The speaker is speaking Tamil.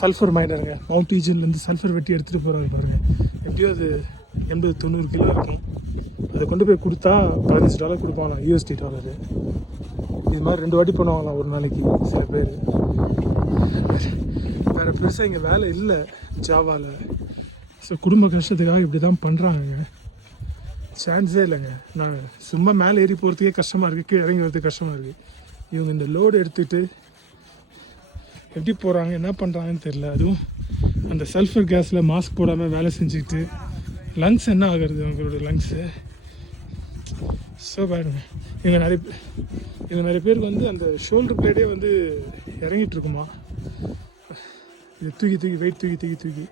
சல்ஃபர் மைனருங்க. மவுண்ட் ஈஜன்லேருந்து சல்ஃபர் வெட்டி எடுத்துகிட்டு போகிறாங்க பாருங்கள். எப்படியும் அது 80-90 கிலோ இருக்கும். அதை கொண்டு போய் கொடுத்தா $15 கொடுப்பாங்களாம், USD டாலரு. இது மாதிரி 2 வாட்டி பண்ணுவாங்களாம் ஒரு நாளைக்கு சில பேர். வேறு பெருசாக இங்கே வேலை இல்லை ஜாவாவில். ஸோ குடும்ப கஷ்டத்துக்காக இப்படி தான் பண்ணுறாங்க. சான்ஸே இல்லைங்க. நான் சும்மா மேலே ஏறி போகிறதுக்கே கஷ்டமாக இருக்குது, கீழே இறங்கி வரதுக்கு கஷ்டமாக இருக்குது. இவங்க இந்த லோடு எடுத்துகிட்டு எப்படி போகிறாங்க, என்ன பண்ணுறாங்கன்னு தெரில. அதுவும் அந்த சல்ஃபர் கேஸில் மாஸ்க் போடாமல் வேலை செஞ்சுக்கிட்டு லங்ஸ் என்ன ஆகுறது அவங்களோட லங்ஸு. ஸோ பாருங்க, இவங்க நிறைய பேருக்கு வந்து அந்த ஷோல்டர் பிளேடே வந்து இறங்கிட்டு இருக்குமா. இது தூக்கி வெயிட் தூக்கி